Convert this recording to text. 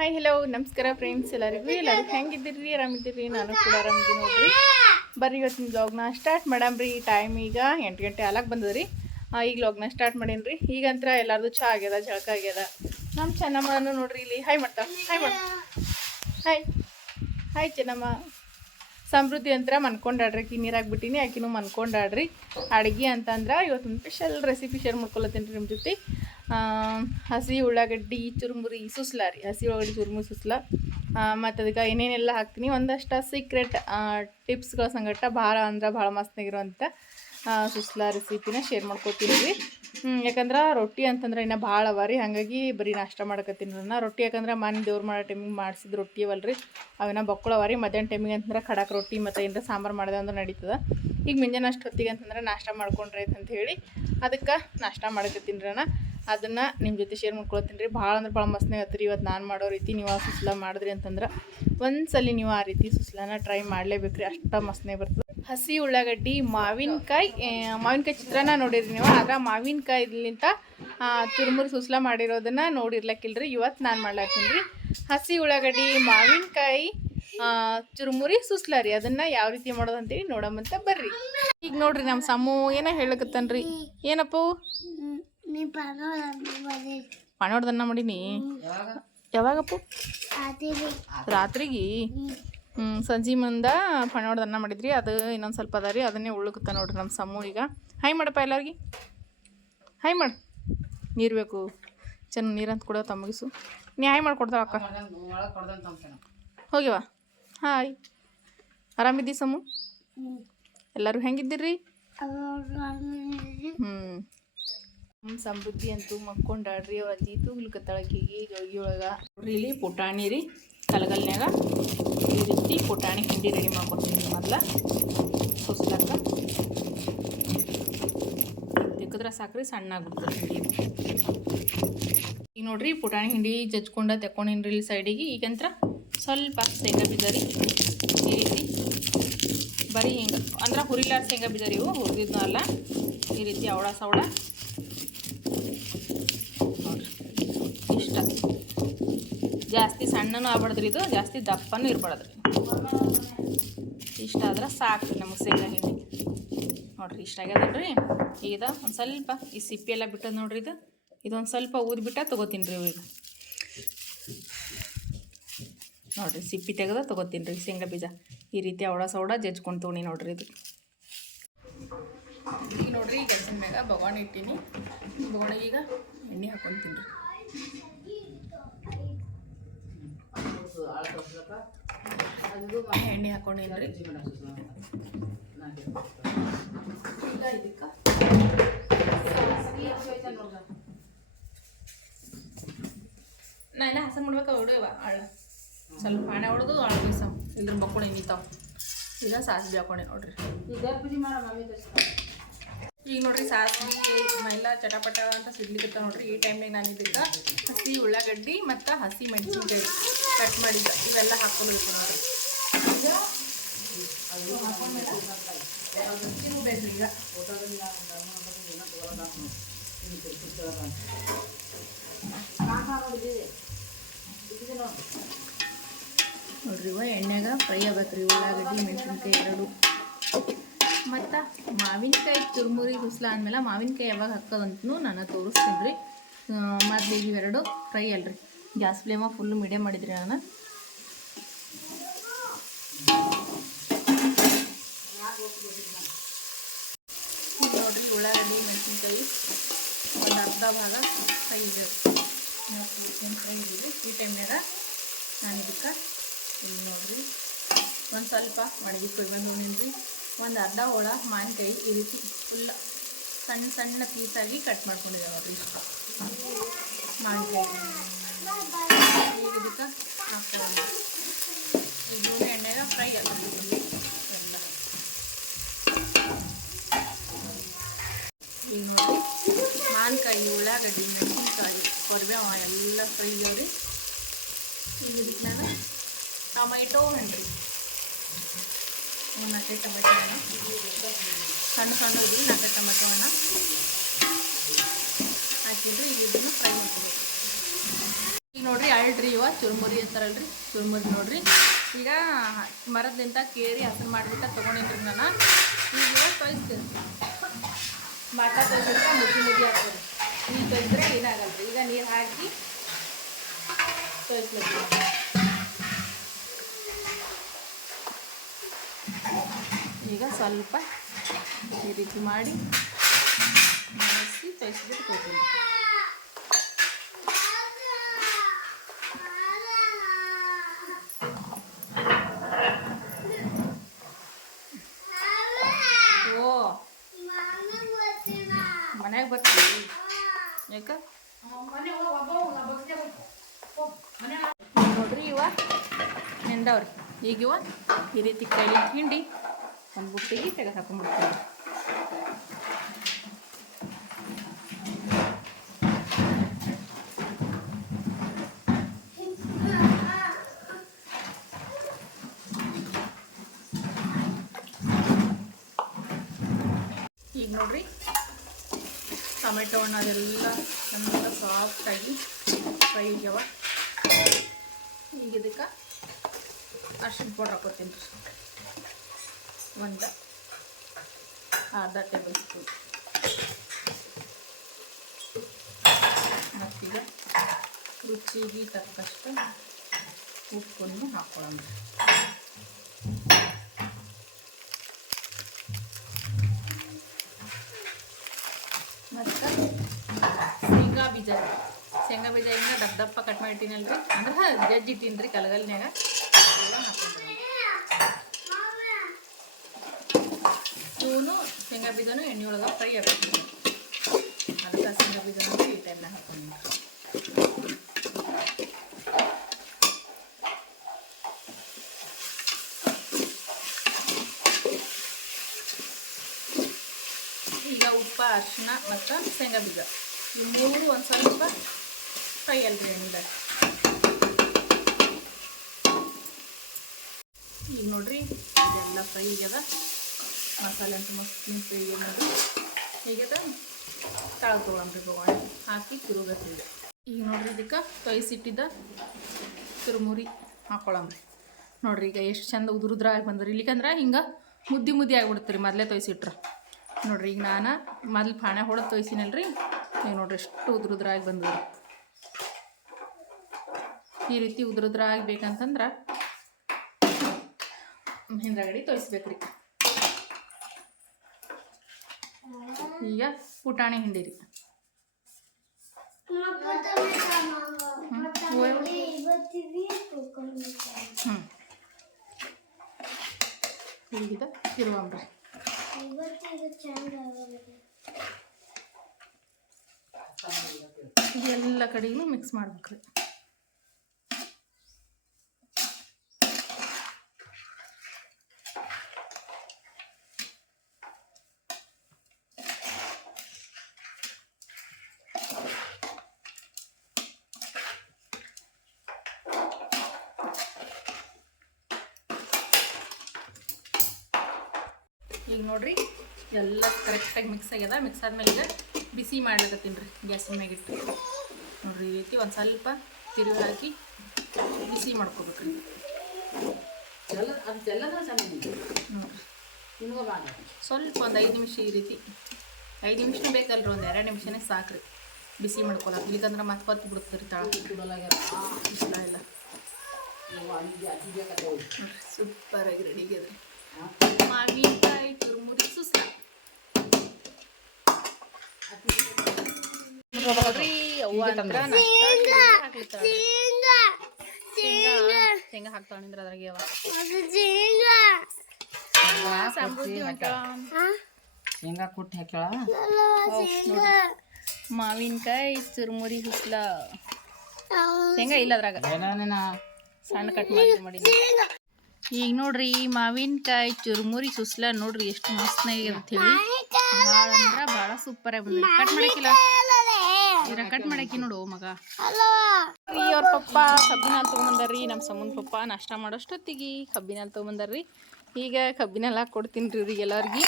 Hi hello ನಮಸ್ಕಾರ friends ಎಲ್ಲರಿಗೂ. ಎಲ್ಲರೂ ಹೆಂಗಿದ್ದೀರಿ? ಆರಾಮಿದ್ದೀರಿ? ನಾನು ಕೂಡ ಆರಾಮಿದ್ದೀನಿ, ನೋಡ್ರಿ. ಬರ್ರಿ ಇವತ್ತಿನ ಬ್ಲಾಗ್ನ ಸ್ಟಾರ್ಟ್ ಮಾಡಮ್ರಿ ಟೈಮ್ ಈಗ ಎಂಟು ಗಂಟೆ ಆಲಕ್ಕೆ ಬಂದದ್ರಿ. ರೀ ಈಗ ಬ್ಲಾಗ್ನ ಸ್ಟಾರ್ಟ್ ಮಾಡೀನಿ ಈಗಂತ್ರ ಎಲ್ಲರದು ಚಾ ಆಗ್ಯದ, ಜಳಕ ಆಗ್ಯದ. ನಮ್ಮ ಚೆನ್ನಮ್ಮನೂ ನೋಡ್ರಿ ಇಲ್ಲಿ. ಹಾಯ್ ಮಾಡ್ತಾವ ಹಾಯ್ ಮಾಡ ಹಾಯ್ ಹಾಯ್ ಚೆನ್ನಮ್ಮ. ಸಮೃದ್ಧಿ ಅಂತ ಮನ್ಕೊಂಡಾಡ್ರಿ ಆಕಿ ನೀರಾಗ ಬಿಟ್ಟಿನಿ ಆಕಿನೂ ಮನ್ಕೊಂಡಾಡ್ರಿ ಅಡುಗೆ ಅಂತಂದ್ರೆ ಇವತ್ತೊಂದು ಸ್ಪೆಷಲ್ ರೆಸಿಪಿ ಶೇರ್ ಮಾಡ್ಕೊಳತ್ತೀನಿ ರೀ ನಿಮ್ಮ ಜೊತೆ. ಹಸಿ ಉಳ್ಳಾಗಡ್ಡಿ, ಚುರುಮುರಿ, ಸುಸ್ಲ ರೀ. ಹಸಿ ಉಳ್ಳಾಗಡ್ಡಿ, ಚುರುಮುರಿ, ಸುಸ್ಲ. ಮತ್ತು ಅದಕ್ಕೆ ಏನೇನೆಲ್ಲ ಹಾಕ್ತೀನಿ. ಒಂದಷ್ಟು ಸೀಕ್ರೆಟ್ ಟಿಪ್ಸ್ಗಳ ಸಂಗಟ ಭಾಳ ಅಂದ್ರೆ ಭಾಳ ಮಸ್ತಾಗಿರುವಂಥ ಸುಸ್ಲ ರೆಸಿಪಿನ ಶೇರ್ ಮಾಡ್ಕೊತೀನಿ ರೀ. ಯಾಕಂದ್ರೆ ರೊಟ್ಟಿ ಅಂತಂದ್ರೆ ಇನ್ನೂ ಭಾಳ ಅವ ರೀ. ಹಾಗಾಗಿ ಬರೀ ನಾಷ್ಟ ಮಾಡಕತ್ತೀನಿ ರೀ ನಾ. ರೊಟ್ಟಿ ಯಾಕಂದ್ರೆ ಮನೆ ದೇವ್ರು ಮಾಡೋ ಟೈಮಿಗೆ ಮಾಡಿಸಿದ ರೊಟ್ಟಿ ಅವಲ್ಲ ರೀ. ಅವನ್ನ ಅವ ರೀ. ಮಧ್ಯಾಹ್ನ ಟೈಮಿಗೆ ಅಂತಂದ್ರೆ ಖಡಕ್ ರೊಟ್ಟಿ ಮತ್ತು ಏನಾರ ಸಾಂಬಾರು ಮಾಡಿದೆ ಅಂದ್ರೆ ನಡೀತದೆ. ಈಗ ಮುಂಜಾನೆ ಅಷ್ಟು ಹೊತ್ತಿಗೆ ಅಂತಂದ್ರೆ ನಾಷ್ಟ ಮಾಡ್ಕೊಂಡ್ರೆ ಅಂತ ಹೇಳಿ, ಅದಕ್ಕೆ ನಾಷ್ಟ ಮಾಡಕತ್ತೀನಿ ರೀ ನಾ. ಅದನ್ನು ನಿಮ್ಮ ಜೊತೆ ಶೇರ್ ಮಾಡ್ಕೊಳ್ತೀನಿ ರೀ. ಭಾಳ ಅಂದ್ರೆ ಭಾಳ ಮಸ್ತ್ನೇ ಆತ್ರಿ ಇವತ್ತು ನಾನು ಮಾಡೋ ರೀತಿ. ನೀವು ಆ ಸುಸ್ಲ ಮಾಡಿದ್ರಿ ಅಂತಂದ್ರೆ ಒಂದ್ಸಲಿ ನೀವು ಆ ರೀತಿ ಸುಸ್ಲನ ಟ್ರೈ ಮಾಡಲೇಬೇಕು ರೀ ಅಷ್ಟು ಮಸ್ತ್ನೇ ಬರ್ತದೆ. ಹಸಿ ಉಳ್ಳಾಗಡ್ಡಿ, ಮಾವಿನಕಾಯಿ ಮಾವಿನಕಾಯಿ ಚಿತ್ರಾನ್ನ ನೋಡಿರಿ ನೀವು. ಆದ್ರೆ ಮಾವಿನಕಾಯಿಲಿಂತ ಚುರುಮುರಿ ಸುಸ್ಲ ಮಾಡಿರೋದನ್ನ ನೋಡಿರ್ಲಕ್ಕಿಲ್ರಿ. ಇವತ್ತು ನಾನು ಮಾಡ್ಲಾಕ್ತೀನಿ ರೀ. ಹಸಿ ಉಳ್ಳಾಗಡ್ಡಿ, ಮಾವಿನಕಾಯಿ ಚುರುಮುರಿ ಸುಸ್ಲ ರೀ. ಅದನ್ನ ಯಾವ ರೀತಿ ಮಾಡೋದು ಅಂತೇಳಿ ಅಂತ ಬರ್ರಿ. ಈಗ ನೋಡ್ರಿ ನಮ್ಮ ಸಮೂ ಏನ ಹೇಳಕತ್ತನ್ರಿ. ಏನಪ್ಪು? ನೀ ಪರವಾಗಿ ಮಾಡೋದನ್ನ ಮಾಡೀನಿ. ಯಾವಾಗಪ್ಪು? ರಾತ್ರಿಗೆ. ಹ್ಞೂ ಸಂಜೆ ಮುಂದ ಪಣೋಡ್ದನ್ನ ಮಾಡಿದ್ರಿ ಅದು ಇನ್ನೊಂದು ಸ್ವಲ್ಪ ಅದ ರೀ ಅದನ್ನೇ ಉಳುಕುತ್ತ ನೋಡ್ರಿ ನಮ್ಮ ಸಮ್ಮು ಈಗ. ಹಾಯ್ ಮಾಡಪ್ಪ ಎಲ್ಲರಿಗೆ. ಹಾಯ್ ಮಾಡು. ನೀರು ಬೇಕು. ಚೆನ್ನ ನೀರಂತ ಕೊಡೋ ತಮಗಿಸು ನೀ ಹಾಯ್ ಮಾಡ್ಕೊಡ್ತಾವ ಅಕ್ಕ. ಹೋಗಿವಾ. ಹಾಯ್ ಆರಾಮಿದ್ದಿ ಸಮ್ಮು ಎಲ್ಲರೂ ಹೆಂಗಿದ್ದೀರಿ? ಹ್ಞೂ ನಮ್ಮ ಸಮೃದ್ಧಿ ಅಂತೂ ಮಕ್ಕೊಂಡಾಡ್ರಿ ಅವ ಅಜ್ಜಿ ತೂಗ್ಲಿಕತ್ತಾಳಕಿಗೆ ಜೋಗಿ ಒಳಗೆ. ಇಲ್ಲಿ ಪುಟಾಣಿ ರೀ, ಕಲಗಲ್ನ್ಯಾಗ. ಈ ರೀತಿ ಪುಟಾಣಿ ಹಿಂಡಿ ರೆಡಿ ಮಾಡ್ಕೊತೀನಿ ಮೊದಲ. ಹೊಸ್ಲಾಕ ತೆಗೆದ್ರೆ ಸಾಕ್ರಿ ಸಣ್ಣ ಆಗ್ಬಿಡ್ತದೆ ಹಿಂಡಿ. ಈಗ ನೋಡ್ರಿ, ಪುಟಾಣಿ ಹಿಂಡಿ ಜಜ್ಕೊಂಡ ತೆಕ್ಕೊಂಡಿನ್ರಿ ಇಲ್ಲಿ ಸೈಡಿಗೆ ಈಗಂತ್ರ ಸ್ವಲ್ಪ ಶೇಂಗಾ ಬಿದ್ದಾರಿ ಈ ರೀತಿ. ಬರೀ ಹಿಂಗೆ, ಅಂದ್ರೆ ಹುರಿಲಾರ ಶೇಂಗಾ ಬಿದ್ದಾರಿ ಇವು, ಹುರಿದಿದ್ನಲ್ಲ. ಈ ರೀತಿ ಅವಳ ಸವಳ. ಜಾಸ್ತಿ ಸಣ್ಣನೂ ಆಗ್ಬಾರ್ದ್ರಿ ಇದು, ಜಾಸ್ತಿ ದಪ್ಪನೂ ಇಷ್ಟ ಆದ್ರೆ ಸಾಕು ನಮಗೆ ಶೇಂಗಾ ಹಿಂಡಿ. ನೋಡ್ರಿ, ಇಷ್ಟ ಆಗ್ಯದಲ್ರಿ ಈಗ ಒಂದು ಸ್ವಲ್ಪ ಈ ಸಿಪ್ಪಿ ಎಲ್ಲ ಬಿಟ್ಟದ ನೋಡ್ರಿ ಇದು. ಇದೊಂದು ಸ್ವಲ್ಪ ಊದ್ಬಿಟ್ಟ ತೊಗೋತೀನಿ ರೀ ನೋಡ್ರಿ, ಸಿಪ್ಪಿ ತೆಗೆದ ತೊಗೋತೀನಿ ರೀ ಶೇಂಗಾ ಬೀಜ. ಈ ರೀತಿ ಅವಳ ಸೌಡ ಜಜ್ಕೊಂಡು ತೊಗೊಂಡು ನೋಡ್ರಿ ಇದು. ಈಗ ನೋಡ್ರಿ ಈಗ ಮ್ಯಾಗ ಬಗಾಣಿ ಇಟ್ಟೀನಿ. ಬಗಾಣಿಗೆ ಈಗ ಎಣ್ಣೆ ಹಾಕೊಂತೀನಿ ರೀ. ಎಣ್ಣೆ ಹಾಕೊಂಡೇನಿ ರೀ ಈಗ ಇದಕ್ಕೆ? ನಾ ಎಲ್ಲ ಹಸನ್ ಮಾಡ್ಬೇಕು ಹೊಡೆಯವ ಅಳ್ಳ ಸ್ವಲ್ಪ ಪಾಣೆ ಹೊಡೆದು ಅಳ್ಳ ಬೀಸಾವ್ ಇದ್ರ ಮಕ್ಕಳು ನಿಂತಾವ್. ಈಗ ಸಾಸಿವೆ ಹಾಕೊಂಡೆ ನೋಡ್ರಿ. ಈಗ ನೋಡ್ರಿ ಸಾಸಿವೆ ಎಲ್ಲ ಚಟಪಟ ಅಂತ ಸಿಡ್ಲಿಕ್ಕೆ ನೋಡ್ರಿ. ಈ ಟೈಮ್ನಾಗ ನಾನು ಇದಕ್ಕೆ ಹಸಿ ಉಳ್ಳಾಗಡ್ಡಿ ಮತ್ತು ಹಸಿ ಮೆಣಸಿನ್ಕಾಯಿ. ಕಟ್ ಮಾಡಿದ್ದ. ಇವೆಲ್ಲ ಹಾಕ್ಕೊಳ್ಬೇಕು ನೋಡ್ರಿ ನೋಡ್ರಿವ ಈಗ ನೋಡ್ರಿ, ಇವ ಎಣ್ಣೆಗ ಫ್ರೈ ಆಗ್ಬೇಕ್ರಿ ಉಳ್ಳಾಗಡ್ಡಿ, ಮೆಣಸಿನ್ಕಾಯಿ ಎರಡು. ಮತ್ತು ಮಾವಿನಕಾಯಿ ಚುರುಮುರಿ ಹುಸ್ಲ ಅಂದ್ಮೇಲೆ ಮಾವಿನಕಾಯಿ ಯಾವಾಗ ಹಾಕೋದಂತೂ ನಾನು ತೋರಿಸ್ತೀನಿ ರೀ. ಮೊದಲು ಇವೆರಡು ಫ್ರೈ ಅಲ್ರಿ. ಗ್ಯಾಸ್ ಫ್ಲೇಮ ಫುಲ್ ಮೀಡಿಯಮ್ ಮಾಡಿದ್ರಿ ನಾನು ನೋಡ್ರಿ ಉಳ್ಳಾಗಡ್ಡಿ, ಮೆಣಸಿನ್ಕಾಯಿ, ಒಂದು ಅರ್ಧ ಭಾಗ ಫ್ರೈ ಇದೆ. ಫ್ರೈ ಈ ಟೈಮ್ನಾಗ ನಾನು ಇದಕ್ಕೆ ಇಲ್ಲಿ ನೋಡ್ರಿ, ಒಂದು ಸ್ವಲ್ಪ ಮಡಗಿ ಕೊಯ್ಬಂದು ನಿನ್ರಿ ಒಂದು ಅರ್ಧ ಹೋಳ ಮಾವಿನಕಾಯಿ ಈ ರೀತಿ ಫುಲ್ ಸಣ್ಣ ಸಣ್ಣ ಪೀಸಾಗಿ ಕಟ್ ಮಾಡ್ಕೊಂಡಿದ್ದೆ ನೋಡ್ರಿ. ಮಾವಿನಕಾಯಿ. ಈಗ ಇದು ಎಣ್ಣೆಗೆ ಫ್ರೈ ಈಗ ನೋಡ್ರಿ ಮಾವಿನಕಾಯಿ ಉಳ್ಳಾಗಡ್ಡಿ ಮೆಣಸಿನ್ಕಾಯಿ ಕೊರಿಬೇವ ಎಲ್ಲ ಫ್ರೈ ಇದಾವ್ರಿ ಈಗ ಇದಕ್ಕೆ ನಾನು ಟೊಮೈಟೊ ಹಣ್ಣು ಸಣ್ಣ ಸಣ್ಣ ಇದ್ರಿ ನಾಲ್ಕೈದು ಟೊಮೆಟೊ ಹಣ್ಣು ಹಾಕಿದ್ರೆ ಈಗ ಇದನ್ನು ಫ್ರೈ ಮಾಡ್ಕೋಬೇಕು ಈಗ ನೋಡ್ರಿ ಅಳ್ರಿ ಇವ, ಚುರುಮುರಿ ಅಂತಾರಲ್ರಿ, ಚುರುಮುರಿ ನೋಡ್ರಿ. ಈಗ ಮರದಿಂದ ಕೇರಿ ಹಸನ್ ಮಾಡಿಬಿಟ್ಟು ತೊಗೊಂಡಿನ್ರಿ ನಾನು. ಈಗ ಇವಾಗ ತೊಯ್ಸ್ತೀನಿ ಮಾಟ ತೊಯ್ಸಿದ್ರೆ ಮುದ್ದಿ ಮುದ್ದಿ ಹಾಕ್ತೀವಿ ನೀರು ತೊಯ್ಸಿದ್ರೆ ಏನಾಗಲ್ರಿ ಈಗ ನೀರು ಹಾಕಿ ತೊಯ್ಸ್ಬೇಕು. ಈಗ ಸ್ವಲ್ಪ ಈ ರೀತಿ ಮಾಡಿ ಮಾಡಿಸಿ ತೊಯ್ಸ್ಬಿಟ್ಟು ತೊಗೊತೀನಿ ಮನ್ಯಾಗ ಬರ್ತೀವಿ ನೋಡ್ರಿ ಇವ ನೆಂದವ್ರಿ ಈಗ ಇವ ಈ ರೀತಿ ಕೈಲಿ ಹಿಂಡಿ ಒಂದು ಬುಟ್ಟಿಗೆ ತೆಗೆದು ಹಾಕೊಂಡ್ಬಿಡ್ತೀವಿ ಈಗ ನೋಡ್ರಿ ಟೊಮೆಟೊ ಹಣ್ಣು ಅದೆಲ್ಲ ಚೆನ್ನಾಗ ಸಾಫ್ಟಾಗಿ ಫ್ರೈ ಆಗ್ಯಾವ. ಈಗ ಇದಕ್ಕೆ ಅರ್ಶಿನ ಪೌಡ್ರ್ ಹಾಕೋತೀನಿ ರೀ ಒಂದು ಅರ್ಧ ಟೇಬಲ್ ಸ್ಪೂನ್ ಮತ್ತೀಗ ರುಚಿಗೆ ತಕ್ಕಷ್ಟು ಉಪ್ಪನ್ನು ಹಾಕೊಳ್ಳೋಣ. ಬೀಜ ಶೇಂಗಾ ಬೀಜ ಹಿಂಗೆ ದಪ್ಪ ದಪ್ಪ ಕಟ್ ಮಾಡಿ ಇಟ್ಟಿನಲ್ರಿ? ಅಂದ್ರೆ ಜಜ್ಜಿ ಇಟ್ಟೀನಿ ರೀ ಕಲಗಲ್ನ್ಯಾಗ. ಎಲ್ಲ ಇವನು ಶೇಂಗಾ ಬೀಜನೂ ಎಣ್ಣೆ ಒಳಗೆ ಫ್ರೈ ಹಾಕ್ತೀನಿ ಅದಕ್ಕೆ ಶೇಂಗಾ ಬೀಜನ ಈ ಟೈಮ್ನ ಹಾಕ್ತೀನಿ ಈಗ ಉಪ್ಪು ಅರಿಶಿನ ಮತ್ತು ಶೇಂಗಾ ಬೀಜ. ಈ ಮೂರು ಒಂದು ಸ್ವಲ್ಪ ಅಲ್ರಿ ಎಣ್ಣೆದಾಗ ಈಗ ನೋಡ್ರಿ, ಇದೆಲ್ಲ ಫ್ರೈ ಈಗದ ಮಸಾಲೆ ಅಂತ ಮಸ್ತ್ ಫ್ರೈ ನೋಡ್ರಿ. ಹೇಗ್ಯದ? ತಳಗ್ ತೊಗೊಳಂಬ್ರಿ ತಗೊಂಡು ಹಾಕಿ ತಿರುಗತ್ತಿದೆ ಈಗ. ನೋಡ್ರಿ ಇದಕ್ಕೆ ತೊಯ್ಸಿಟ್ಟಿದ್ದ ತುರುಮುರಿ ಹಾಕೊಳಂಬ್ರಿ ನೋಡ್ರಿ ಈಗ ಎಷ್ಟು ಚಂದ ಉದುರುದ್ರ ಆಗಿ ಬಂದ್ರಿ ಇಲ್ಲಿಕಂದ್ರೆ ಹಿಂಗೆ ಮುದ್ದಿ ಮುದ್ದಿ ಆಗಿಬಿಡ್ತೀರಿ ಮೊದಲೇ ತೊಯ್ಸಿಟ್ರೆ. ನೋಡ್ರಿ ಈಗ ನಾನು ಮೊದ್ಲು ಪಾಣೆ ಹೊಡೆದು ತೊಯ್ಸಿನಲ್ರಿ. ಈಗ ನೋಡ್ರಿ ಎಷ್ಟು ಉದುರು ಉದ್ರಾಗಿ ಬಂದ್ರಿ ಈ ರೀತಿ ಉದುರು ಬೇಕಂತಂದ್ರೆ ಹಿಂದ್ರಗಡೆ ತೋರಿಸ್ಬೇಕ್ರಿ. ಈಗ ಪುಟಾಣಿ ಹಿಂಡಿರಿ ಹ್ಞೂ ಈಗಿದ ತಿರುವಂಬ್ರಿ ಎಲ್ಲ ಕಡೆಗೂ ಮಿಕ್ಸ್ ಮಾಡ್ಬೇಕ್ರಿ. ಈಗ ನೋಡ್ರಿ ಎಲ್ಲ ಕರೆಕ್ಟಾಗಿ ಮಿಕ್ಸ್ ಆಗ್ಯದ. ಮಿಕ್ಸ್ ಆದ್ಮೇಲೆ ಈಗ ಬಿಸಿ ಮಾಡ್ಲಕತ್ತೀನಿ ರೀ ಗ್ಯಾಸಿನ ಮ್ಯಾಗಿಟ್ಟು ನೋಡ್ರಿ ಈ ರೀತಿ ಒಂದು ಸ್ವಲ್ಪ ತಿರುವಿ ಹಾಕಿ ಬಿಸಿ ಮಾಡ್ಕೋಬೇಕ್ರಿ. ನೋಡ್ರಿ. ಸ್ವಲ್ಪ ಒಂದು ಐದು ನಿಮಿಷ ಈ ರೀತಿ. ಐದು ನಿಮಿಷ ಬೇಕಲ್ರಿ ಒಂದು ಎರಡು ನಿಮಿಷನೇ ಸಾಕ್ರಿ. ಬಿಸಿ ಮಾಡ್ಕೊಳಕ್ಕೆ ಇಲ್ಲಿಕಂದ್ರೆ ಮತ್ತೆ ಪತ್ತು ಬಿಡುತ್ತೆ ರೀ ತಳ. ಇಷ್ಟ ಇಲ್ಲ. ಸೂಪರ್ ಆಗಿ ರೆಡಿ ಆಗ್ಯದ್ರಿ. ಮಾವಿನಕಾಯಿ ಚುರುಮುರಿ ಸುಸ್ತ ನೋಡ್ರಿ ಅವ್ವ ಅಂದ್ರ ನಾಷ್ಟಾ ಹಾಕ್ಲಿತ್ತಾಳ. ಶೇಂಗಾ ಶೇಂಗಾ ಹಾಕ್ತಾಳ ನಿಂದ್ರ ಅದ್ರಾಗ ಯಾವ. ಶೇಂಗಾ ಕುಟ್ಟಿ ಹಾಕ್ಯಾಳ? ಮಾವಿನಕಾಯಿ ಚುರುಮುರಿ ಹುಸ್ಲ ಶೇಂಗಾ ಇಲ್ಲ ಅದ್ರಾಗ. ಸಣ್ಣ ಕಟ್ ಮಾಡಿ ಮಾಡಿ ಈಗ ನೋಡ್ರಿ ಮಾವಿನಕಾಯಿ ಚುರುಮುರಿ ಸುಸ್ಲ ನೋಡ್ರಿ ಎಷ್ಟು ಮಸ್ತ್ ಅಂತ ಹೇಳಿ. ಭಾಳ ಅಂದ್ರ ಸೂಪರ್ ಆಗಿ ಕಟ್ ಮಾಡಕ್ಕಿಲ್ಲ? ಇರ ಕಟ್ ಮಾಡಕ್ಕಿ ನೋಡು ಮಗ. ರೀ ಅವ್ರ ಪಪ್ಪ ಕಬ್ಬಿನ ಹಾಲು ತೊಗೊಂಬಂದಾರ್ರಿ ನಮ್ಮ ಸಮುನ್ ಪಪ್ಪ ನಾಷ್ಟ ಮಾಡೋಷ್ಟೊತ್ತಿಗೆ ಕಬ್ಬಿನ ಹಾಲು ತೊಗೊಂಬಂದಾರ್ರಿ. ಈಗ ಕಬ್ಬಿನ ಹಾಲು ಹಾಕಿ ಕೊಡ್ತೀನಿ ರೀ ಇವ್ರಿಗೆ ಎಲ್ಲರಿಗೆ.